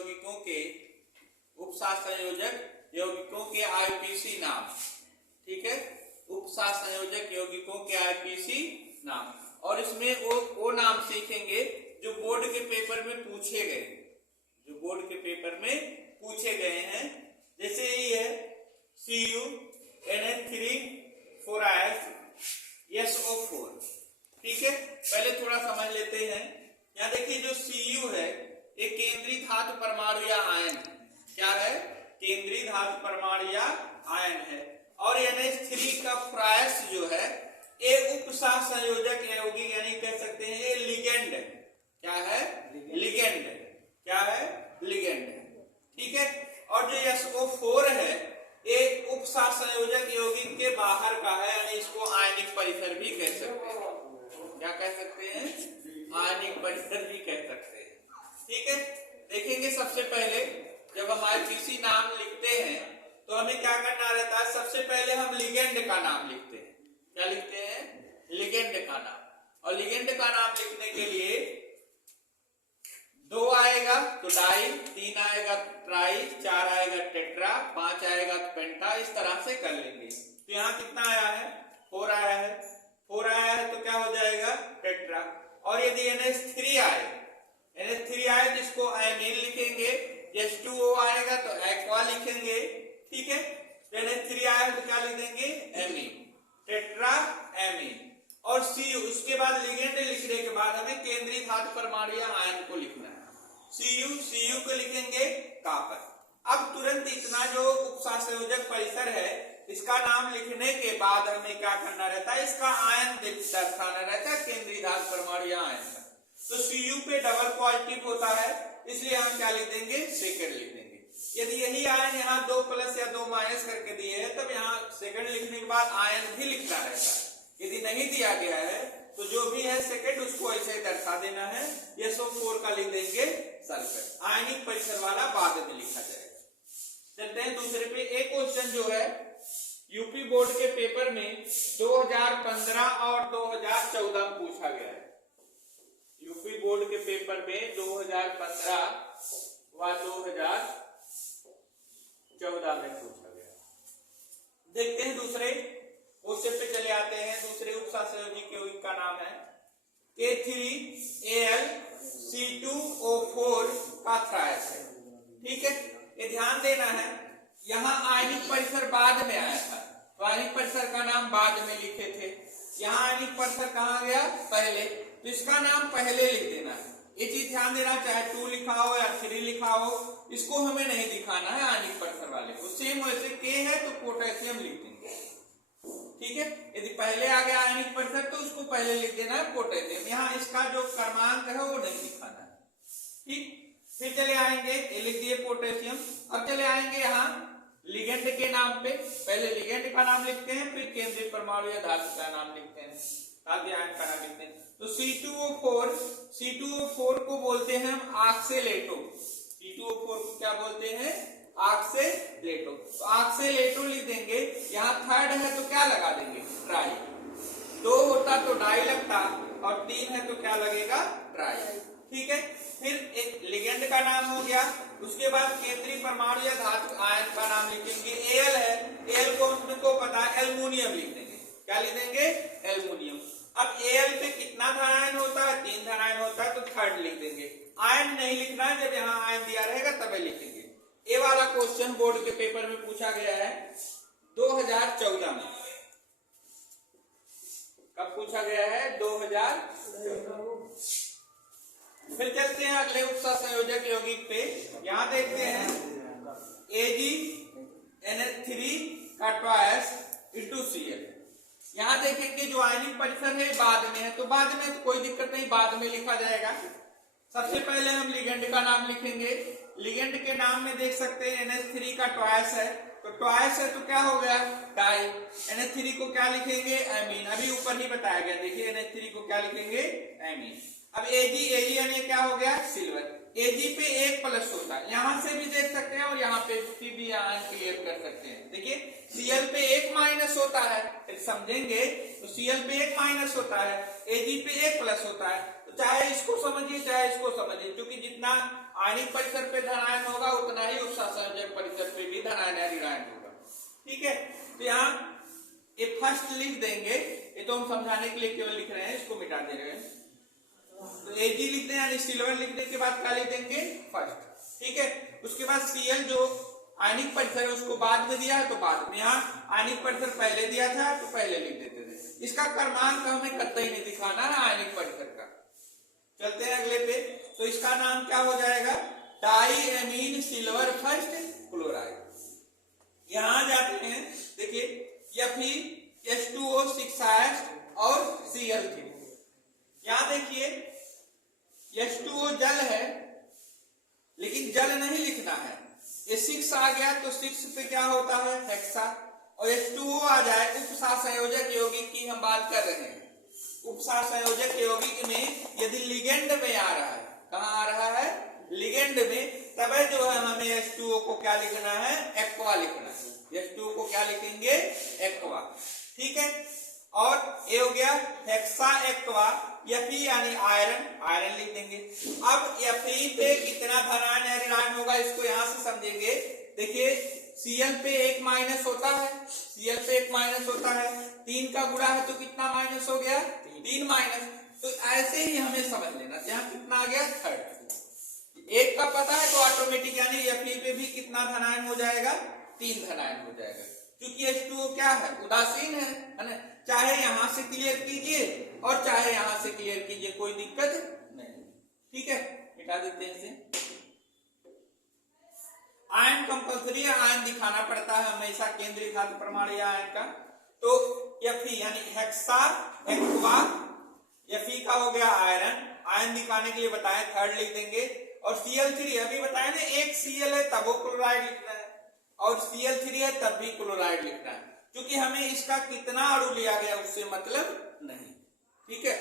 यौगिकों के उपसंयोजक यौगिकों के आईपीसी नाम। ठीक है, उपसंयोजक यौगिकों के आईपीसी नाम। और इसमें वो नाम सीखेंगे जो बोर्ड के पेपर में पूछे गए, जो बोर्ड के पेपर में पूछे गए हैं। जैसे ये है CuNH3 4SO4। ठीक है, पहले थोड़ा समझ लेते हैं। यहाँ देखिए जो Cu है ये केंद्रीय धातु परमाणु या आयन है। क्या है? केंद्रीय धातु परमाणु या आयन है। और NH3 का प्रायस जो है ये उपसंयोजक यौगिक यानी कह सकते हैं ये लिगेंड है। क्या है? लिगेंड। क्या है? लिगेंड। ठीक है, और जो SO4 है ये उपसंयोजक यौगिक के बाहर का है, यानी इसको आयनिक परिसर भी कह सकते हैं। क्या कह सकते हैं? आयनिक परिसर भी कह सकते हैं। ठीक है, देखेंगे सबसे पहले जब हम आईपीसी नाम लिखते हैं तो हमें क्या करना रहता है? सबसे पहले हम लिगेंड का नाम लिखते हैं। क्या लिखते हैं? लिगेंड का नाम। और लिगेंड का नाम लिखने के लिए 2 आएगा तो डाई, 3 आएगा तो ट्राई, 4 आएगा टेट्रा, 5 आएगा तो पेंटा। इस तरह से कर लेंगे। तो यहाँ कितना आया है? 4 आया है। 4 आया है तो क्या हो जाएगा? टेट्रा। और यदि NH3 आए, NH3 आए तो इसको एमीन लिखेंगे। H2O आएगा तो एक्वा लिखेंगे। ठीक है, NH3 आया तो क्या लिख देंगे? Amine, tetra amine. और Cu, उसके बाद लिगेंड लिखने के बाद हमें केंद्रीय धातु परमाणु या आयन को लिखना है। Cu को लिखेंगे कॉपर। अब तुरंत इतना जो उपसंयोजक परिसर है इसका नाम लिखने के बाद हमें क्या करना रहता है? इसका आयन दर्शाना रहता है, केंद्रीय धातु परमाणु या आयन का। तो Cu पे डबल पॉजिटिव होता है, इसलिए हम क्या लिख देंगे? सेकंड लिख देंगे। यदि यही आयन यहाँ 2 प्लस या 2 माइनस करके दिए हैं तब यहाँ सेकंड लिखने के बाद आयन भी लिखना रहता है। यदि नहीं दिया गया है तो जो भी है सेकंड उसको ऐसे ही दर्शा देना है। SO4 का लिख देंगे सल्फेट। आयनिक परिसर वाला बाद में लिखा जाएगा। चलते हैं दूसरे पे। एक क्वेश्चन जो है यूपी बोर्ड के पेपर में 2015 और 2014 में पूछा गया है। यूपी बोर्ड के पेपर में 2015 व 2014 में पूछा गया। देखते हैं दूसरे क्वेश्चन पे चले आते हैं। दूसरे उपसंयोजक यौगिक का नाम है K3Al-C2O4 का थ्रायस है। ठीक है, ये ध्यान देना है यहाँ आयनिक परिसर बाद में आया था तो आयनिक परिसर का नाम बाद में लिखे थे। यहाँ आयनिक परिसर कहाँ गया? पहले। तो इसका नाम पहले लिख देना है। ये चीज ध्यान देना, चाहे 2 लिखा हो या 3 लिखा हो, इसको हमें नहीं दिखाना है आयनिक परिसर वाले को। सेम वैसे K है तो पोटेशियम लिख देंगे। ठीक है, यदि पहले आ गया आयनिक परिसर तो उसको पहले लिख देना है पोटेशियम। यहाँ इसका जो क्रमांक है वो नहीं दिखाना है। ठीक, फिर चले आएंगे, ये लिख दिए पोटेशियम। अब चले आएंगे यहाँ लिगेंड के नाम पे। पहले लिगेंड का नाम लिखते हैं, फिर केंद्रीय परमाणु या धातु का नाम लिखते हैं, धातु आयन का नाम लिखते हैं। तो C2O4 को बोलते हैं हम ऑक्सेलेटो। C2O4 को क्या बोलते हैं? ऑक्सेलेटो। तो ऑक्सेलेटो लिख देंगे। यहाँ थर्ड है तो क्या लगा देंगे? ट्राई। 2 होता तो डाई लगता और 3 है तो क्या लगेगा? ट्राई। ठीक है, फिर एक लिगेंड का नाम हो गया। उसके बाद केंद्रीय परमाणु या धातु आयन का नाम लिखेंगे। Al है, Al को हमको पता है, एल्युमिनियम लिख देंगे। क्या लिख देंगे? एल्युमिनियम। अब Al पे कितना धनायन होता है? 3 धनायन होता है तो थर्ड लिख देंगे। आयन नहीं लिखना है, जब यहाँ आयन दिया रहेगा तभी लिखेंगे। ये वाला क्वेश्चन बोर्ड के पेपर में पूछा गया है 2014 में। कब पूछा गया है? 2014। फिर चलते हैं अगले उपसंयोजक यौगिक पे। यहाँ देखते हैं AgNH3 का ट्वाइस into Cl। यहाँ देखेंगे जो आयनिक परिसर है बाद में है तो बाद में तो कोई दिक्कत नहीं, बाद में लिखा जाएगा। सबसे पहले हम लिगेंड का नाम लिखेंगे। लिगेंड के नाम में देख सकते हैं NH3 का ट्वाइस है, तो ट्वाइस है तो क्या हो गया? डाई। NH3 को क्या लिखेंगे? एमीन। अभी ऊपर ही बताया गया, देखिए NH3 को क्या लिखेंगे? एमीन। अब Ag यानी क्या हो गया? सिल्वर। Ag पे 1 प्लस होता है, यहां से भी देख सकते हैं और यहाँ पे भी आयन क्लियर कर सकते हैं। देखिए Cl पे 1 माइनस होता है, समझेंगे तो Cl पे 1 माइनस होता है, Ag पे 1 प्लस होता है। तो चाहे इसको समझिए चाहे इसको समझिए, क्योंकि जितना आयनिक परिसर पे धन आयन होगा उतना ही उपसंयोजक परिसर पे भी धन आयन या ऋण आयन होगा। ठीक है, तो यहाँ ये फर्स्ट लिख देंगे, ये तो हम समझाने के लिए केवल लिख रहे हैं, इसको मिटा दे रहे हैं। तो Ag लिख दें, यानी सिल्वर लिखने के बाद क्या लिख देंगे, फर्स्ट। ठीक है, उसके बाद Cl जो आयनिक परिसर है उसको बाद में दिया है तो बाद में, यहाँ आयनिक परिसर पहले दिया था तो पहले लिख देते थे। इसका क्रमांक हमें कतई नहीं दिखाना है आयनिक परिसर का। चलते हैं अगले पे, तो इसका नाम क्या हो जाएगा, diamine silver first chloride. यहां जाते हैं, देखिए Fe2O6 और Cl3। यहां देखिए H2O जल है लेकिन जल नहीं लिखना है, ये 6 आ गया तो 6 पे क्या होता है, हेक्सा, और H2O आ जाए, उपसंयोजक यौगिक की हम बात कर रहे हैं। उपसंयोजक यौगिक में यदि लिगेंड में आ रहा है, कहां आ रहा है, लिगेंड में, तब जो है हमें H2O को क्या लिखना है, एक्वा लिखना है। H2O को क्या लिखेंगे, एक्वा। ठीक है, और ये हो गया हेक्सा एक्वा, Fe यानी आयरन, आयरन लिख देंगे। अब Fe पे कितना धन आयन या ऋण आयन होगा इसको यहां से समझेंगे। देखिए Cl पे 1 माइनस होता है, Cl पे 1 माइनस होता है, 3 का गुणा है तो कितना माइनस हो गया, 3 माइनस। तो ऐसे ही हमें समझ लेना, यहाँ कितना आ गया, 3 1 का पता है तो ऑटोमेटिक यानी Fe पे भी कितना धन आयन हो जाएगा, 3 धन आयन हो जाएगा। क्योंकि H2O क्या है, उदासीन है ना, चाहे यहां से क्लियर कीजिए और चाहे यहां से क्लियर कीजिए, कोई दिक्कत नहीं। ठीक है, मिटा देते हैं इसे। आयन कंपल्सरी आयन दिखाना पड़ता है हमेशा केंद्रीय धातु परमाणु या आयन का। तो Fe यानी हेक्सा एक्वा, Fe का हो गया आयरन, आयन दिखाने के लिए बताएं, थर्ड लिख देंगे। और Cl3 अभी बताया ना, एक Cl है तब वो क्लोराइड लिखना है, और Cl3 है तब भी क्लोराइड लिखना है, क्योंकि हमें इसका कितना अणु लिया गया उससे मतलब नहीं। ठीक है,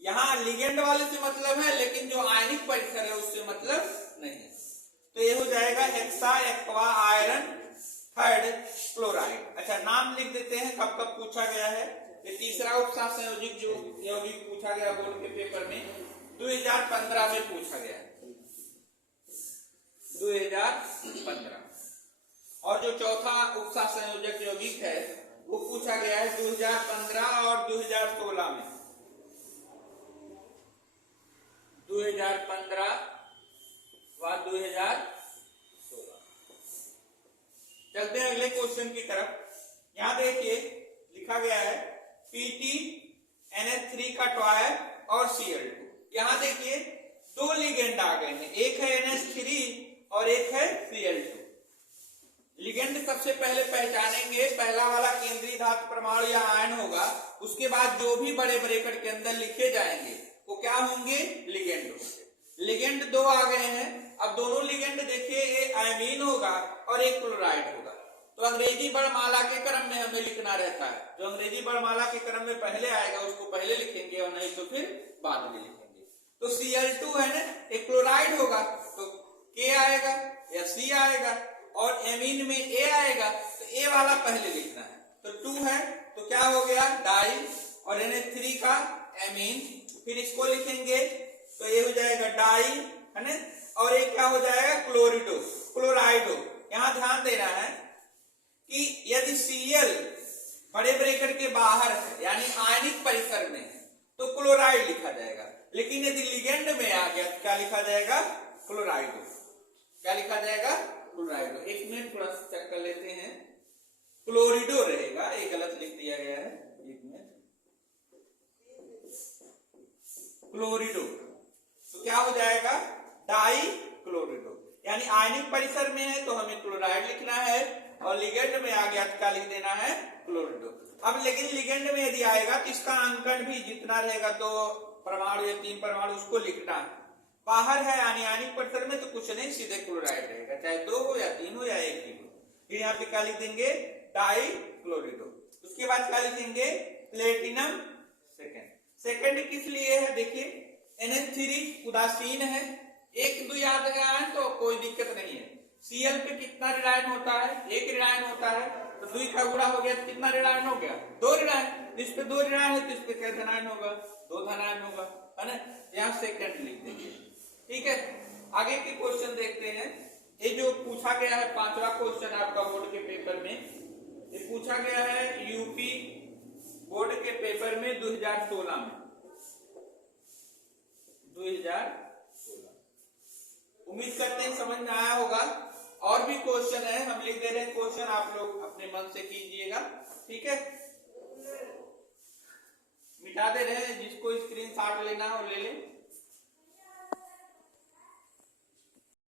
यहाँ लिगेंड वाले से मतलब है लेकिन जो आयनिक परिसर है उससे मतलब नहीं है। तो ये हो जाएगा hexa aqua iron third chloride. अच्छा, नाम लिख देते हैं, कब कब पूछा गया है। ये तीसरा उपसंयोजक जो यौगिक पूछा गया बोर्ड के पेपर में 2015 में पूछा गया, 2015। और जो चौथा उपसंयोजक यौगिक है वो पूछा गया है 2015 और 2016 में। 2015 व 2016। चलते हैं अगले क्वेश्चन की तरफ। यहां देखिए लिखा गया है PTNH3 का टॉय और Cl2। यहां देखिए 2 लिगेंड आ गए हैं, एक है NH3 और एक है Cl2। लिगेंड सबसे पहले पहचानेंगे, पहला वाला केंद्रीय धातु परमाणु या आयन होगा, उसके बाद जो भी बड़े ब्रैकेट के अंदर लिखे जाएंगे वो क्या होंगे, लिगेंड होंगे। लिगेंड 2 आ गए हैं। अब दोनों लिगेंड देखिए, ये अमीन होगा और एक क्लोराइड होगा। तो अंग्रेजी वर्णमाला के क्रम में हमें लिखना रहता है, जो अंग्रेजी वर्णमाला के क्रम में पहले आएगा उसको पहले लिखेंगे और नहीं तो फिर बाद में लिखेंगे। तो Cl2 है ना, एक क्लोराइड होगा तो K आएगा या C आएगा, और एमीन में A आएगा तो A वाला पहले लिखना है। तो 2 है तो क्या हो गया, डाई, और NH3 का एमीन, फिर इसको लिखेंगे तो ये हो जाएगा डाई, है ना, और एक क्या हो जाएगा, क्लोरिडो, क्लोराइडो। यहां ध्यान देना है कि यदि Cl बड़े ब्रैकेट के बाहर है यानी आयनिक परिसर में है तो क्लोराइड लिखा जाएगा, लेकिन यदि लिगेंड में आ गया तो क्या लिखा जाएगा, क्लोराइडो। क्या लिखा जाएगा, क्लोराइडो। एक मिनट थोड़ा सा चेक कर लेते हैं, क्लोरिडो रहेगा, ये गलत लिख दिया गया है, एक मिनट, क्लोरिडो। तो क्या हो जाएगा, डाई क्लोरिडो। यानी आयनिक परिसर में है तो हमें क्लोराइड लिखना है, और लिगेंड में आ गया तो क्या लिख देना है, क्लोरिडो। अब लेकिन लिगेंड में यदि आएगा तो इसका अंकन भी जितना रहेगा, 2 परमाणु या 3 परमाणु, उसको लिखना है। बाहर है यानी आयनिक परिसर में तो कुछ नहीं, सीधे क्लोराइड रहेगा, चाहे 2 हो या 3 हो या 1 ही हो। फिर यहाँ पे क्या लिख देंगे, डाई क्लोरिडो। उसके बाद क्या लिखेंगे, प्लेटिनम सेकेंड। सेकेंड किस लिए है, देखिए NH3 उदासीन है, 1 2 याद आया तो कोई दिक्कत नहीं है। Cl पे कितना ऋणायन होता है, 1 ऋणायन होता है, तो 2 का गुणा हो गया तो कितना ऋणायन हो गया, 2 ऋणायन। इस पे 2 ऋणायन है तो इस पे क्या धनायन होगा, 2 धनायन होगा, है ना। यहाँ सेकेंड लिख देंगे। ठीक है, आगे के क्वेश्चन देखते हैं। ये जो पूछा गया है 5वां क्वेश्चन आपका बोर्ड के पेपर में, ये पूछा गया है यूपी बोर्ड के पेपर में 2016 में, 2016। उम्मीद करते हैं समझ में आया होगा। और भी क्वेश्चन है, हम लिख दे रहे हैं क्वेश्चन, आप लोग अपने मन से कीजिएगा, ठीक है। मिटा दे रहे हैं, जिसको स्क्रीनशॉट लेना हो ले लें।